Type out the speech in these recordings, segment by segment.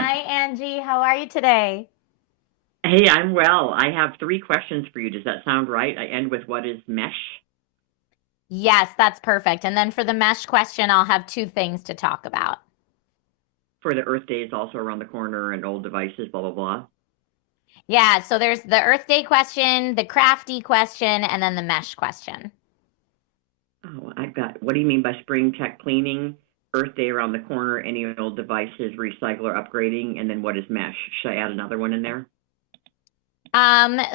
Hi, Angie. How are you today? Hey, I'm well. I have three questions for you. Does that sound right? I end with what is mesh Yes, that's perfect. And then for the mesh question, I'll have two things to talk about. for the Earth Day is also around the corner and old devices, blah, blah, blah. Yeah, so there's the Earth Day question, the crafty question, and then the mesh question. Oh, I got, what do you mean by spring tech cleaning? Earth Day around the corner, any old devices, recycle or upgrading, and then what is mesh? Should I add another one in there?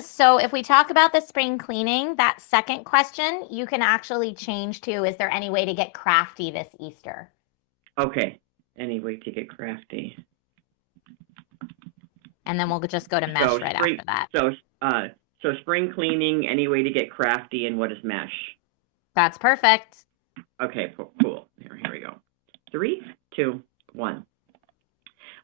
So if we talk about the spring cleaning, that second question you can actually change to, is there any way to get crafty this Easter? Okay. Any way to get crafty. And then we'll just go to mesh So right spring, after that. so, uh, so spring cleaning, any way to get crafty, and what is mesh? That's perfect. Okay, cool. Here we go. Three, two, one.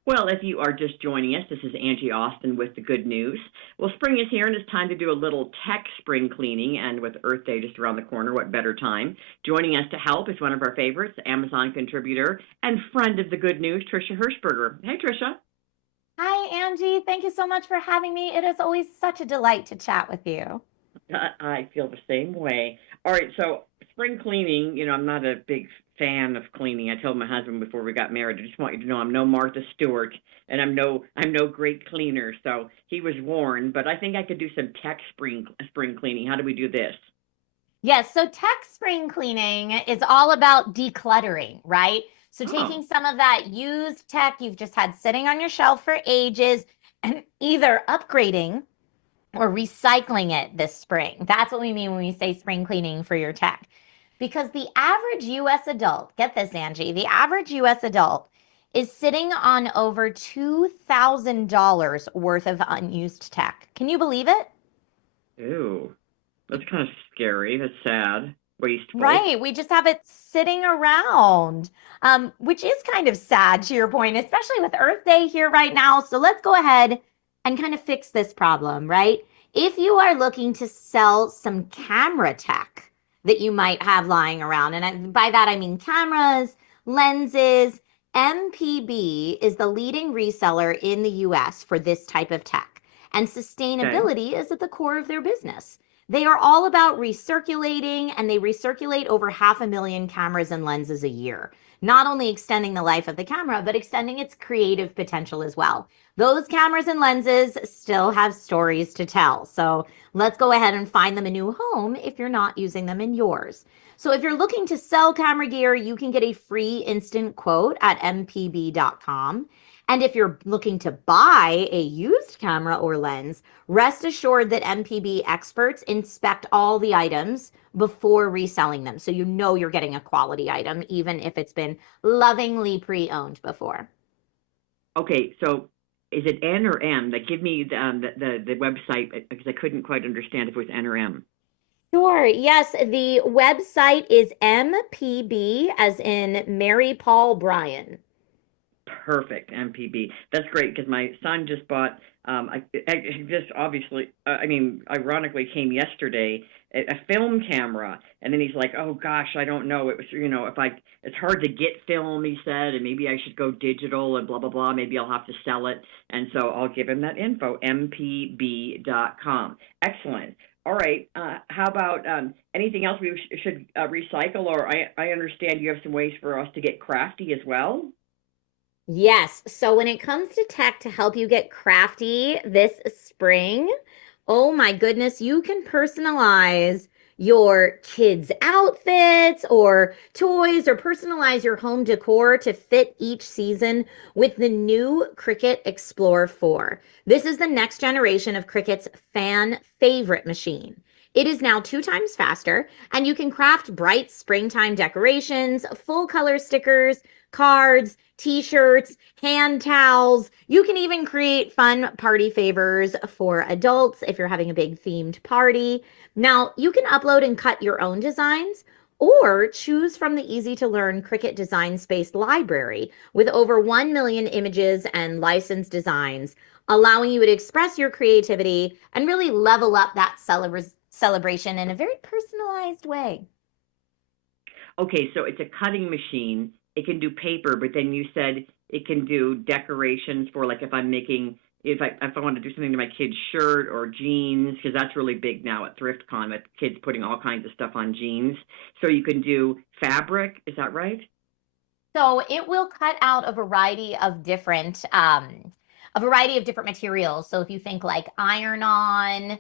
Well, if you are just joining us, this is Angie Austin with the good news. Well, spring is here and it's time to do a little tech spring cleaning. And with Earth Day just around the corner, what better time? Joining us to help is one of our favorites, Amazon contributor and friend of the good news, Trisha Hershberger. Hey, Trisha. Hi, Angie. Thank you so much for having me. It is always such a delight to chat with you. I feel the same way. All right, so spring cleaning, I'm not a big fan of cleaning. I told my husband before we got married, I just want you to know I'm no Martha Stewart and I'm no great cleaner. So he was warned, but I think I could do some tech spring cleaning. How do we do this? Yes, so tech spring cleaning is all about decluttering, right? So taking Oh, some of that used tech you've just had sitting on your shelf for ages and either upgrading or recycling it this spring. That's what we mean when we say spring cleaning for your tech. Because the average US adult, get this, Angie, the average US adult is sitting on over $2,000 worth of unused tech. Can you believe it? ew. That's kind of scary. That's sad. Wasteful. Right. We just have it sitting around, which is kind of sad to your point, especially with Earth Day here right now. So let's go ahead and kind of fix this problem, right? If you are looking to sell some camera tech that you might have lying around, and by that I mean cameras, lenses, MPB is the leading reseller in the US for this type of tech, and Okay. sustainability is at the core of their business. They are all about recirculating, and they recirculate over 500,000 cameras and lenses a year. Not only extending the life of the camera, but extending its creative potential as well. Those cameras and lenses still have stories to tell. So let's go ahead and find them a new home if you're not using them in yours. So if you're looking to sell camera gear, you can get a free instant quote at mpb.com. And if you're looking to buy a used camera or lens, rest assured that MPB experts inspect all the items before reselling them. So you know you're getting a quality item, even if it's been lovingly pre-owned before. Okay, so is it N or M? Like, give me the website because I couldn't quite understand if it was N or M. Sure. Yes, the website is MPB, as in Mary Paul Bryan. Perfect, MPB. That's great because my son just bought. This obviously, I mean, ironically, came yesterday a film camera, and then he's like, "Oh gosh, I don't know. It was, if I, it's hard to get film," he said, and maybe I should go digital and blah blah blah. Maybe I'll have to sell it, and so I'll give him that info. MPB.com. Excellent. All right. How about anything else we should recycle? Or I understand you have some ways for us to get crafty as well. Yes. So when it comes to tech to help you get crafty this spring, oh my goodness, you can personalize your kids' outfits or toys, or personalize your home decor to fit each season with the new Cricut Explore 4. This is the next generation of Cricut's fan favorite machine. It is now 2 times faster, and you can craft bright springtime decorations, full color stickers, cards, t-shirts, hand towels. You can even create fun party favors for adults if you're having a big themed party. Now, you can upload and cut your own designs or choose from the easy to learn Cricut Design Space library with over 1 million images and licensed designs, allowing you to express your creativity and really level up that celebration in a very personalized way. Okay, so it's a cutting machine it can do paper, but then you said it can do decorations for like if I want to do something to my kid's shirt or jeans, because that's really big now at ThriftCon, with kids putting all kinds of stuff on jeans. So you can do fabric, is that right? So it will cut out a variety of different materials. So if you think like iron-on,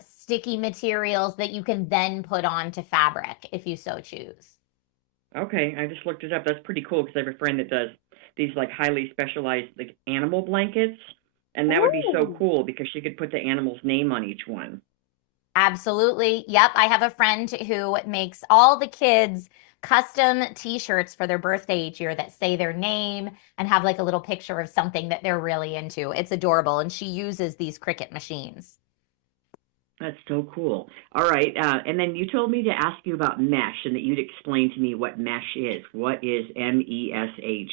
sticky materials that you can then put onto fabric if you so choose. Okay, I just looked it up. That's pretty cool because I have a friend that does these like highly specialized like animal blankets, and that would be so Ooh. cool because she could put the animal's name on each one. Absolutely. Yep. I have a friend who makes all the kids custom t-shirts for their birthday each year that say their name and have like a little picture of something that they're really into. It's adorable. And she uses these Cricut machines. That's so cool. All right, and then you told me to ask you about mesh and that you'd explain to me what mesh is. What is MESH?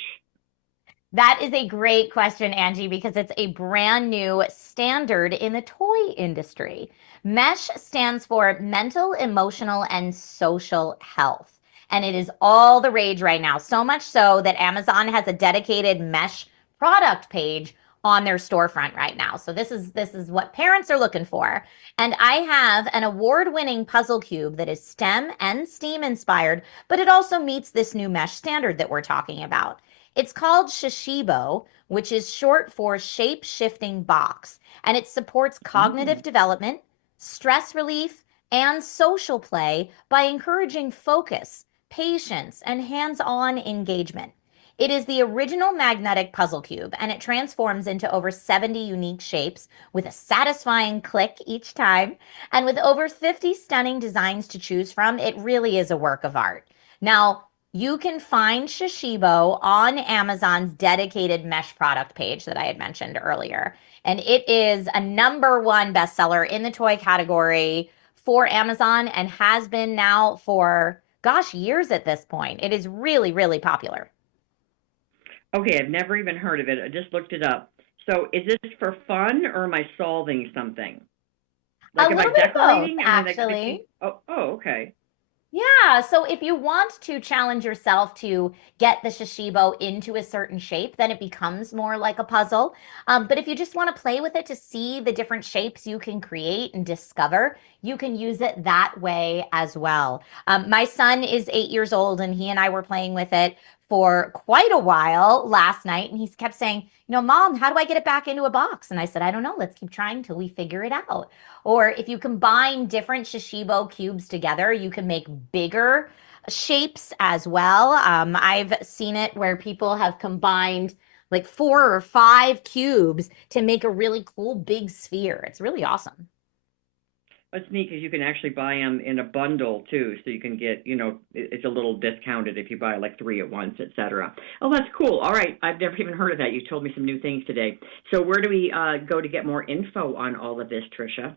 That is a great question, Angie, because it's a brand new standard in the toy industry. MESH stands for mental, emotional, and social health. And it is all the rage right now. So much so that Amazon has a dedicated MESH product page on their storefront right now. So this is what parents are looking for. And I have an award-winning puzzle cube that is STEM and STEAM inspired, but it also meets this new MESH standard that we're talking about. It's called Shishibo, which is short for shape shifting box, and it supports cognitive Mm. development, stress relief, and social play by encouraging focus, patience, and hands on engagement. It is the original magnetic puzzle cube, and it transforms into over 70 unique shapes with a satisfying click each time. And with over 50 stunning designs to choose from, it really is a work of art. Now, you can find Shishibo on Amazon's dedicated mesh product page that I had mentioned earlier. And it is a #1 bestseller in the toy category for Amazon and has been now for, gosh, years at this point. It is really, really popular. Okay, I've never even heard of it. I just looked it up. So is this for fun or am I solving something? A Like, am I little bit of both, decorating and then like actually. making? Oh, okay. Yeah, so if you want to challenge yourself to get the Shishibo into a certain shape, then it becomes more like a puzzle. But if you just want to play with it to see the different shapes you can create and discover, you can use it that way as well. My son is 8 years old, and he and I were playing with it for quite a while last night, and he kept saying, Mom, how do I get it back into a box? And I said, I don't know. Let's keep trying till we figure it out. Or if you combine different Shishibo cubes together, you can make bigger shapes as well. I've seen it where people have combined like 4 or 5 cubes to make a really cool big sphere. It's really awesome. That's neat because you can actually buy them in a bundle too, so you can get, it's a little discounted if you buy like three at once, etc. Oh, that's cool. All right, I've never even heard of that. You told me some new things today. So where do we go to get more info on all of this, Trisha?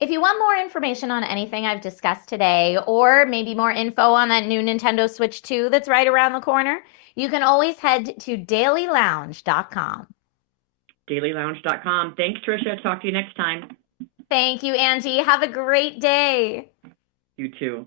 If you want more information on anything I've discussed today, or maybe more info on that new Nintendo Switch 2 that's right around the corner, you can always head to dailylounge.com. Dailylounge.com. Thanks, Trisha. Talk to you next time. Thank you, Angie. Have a great day. You too.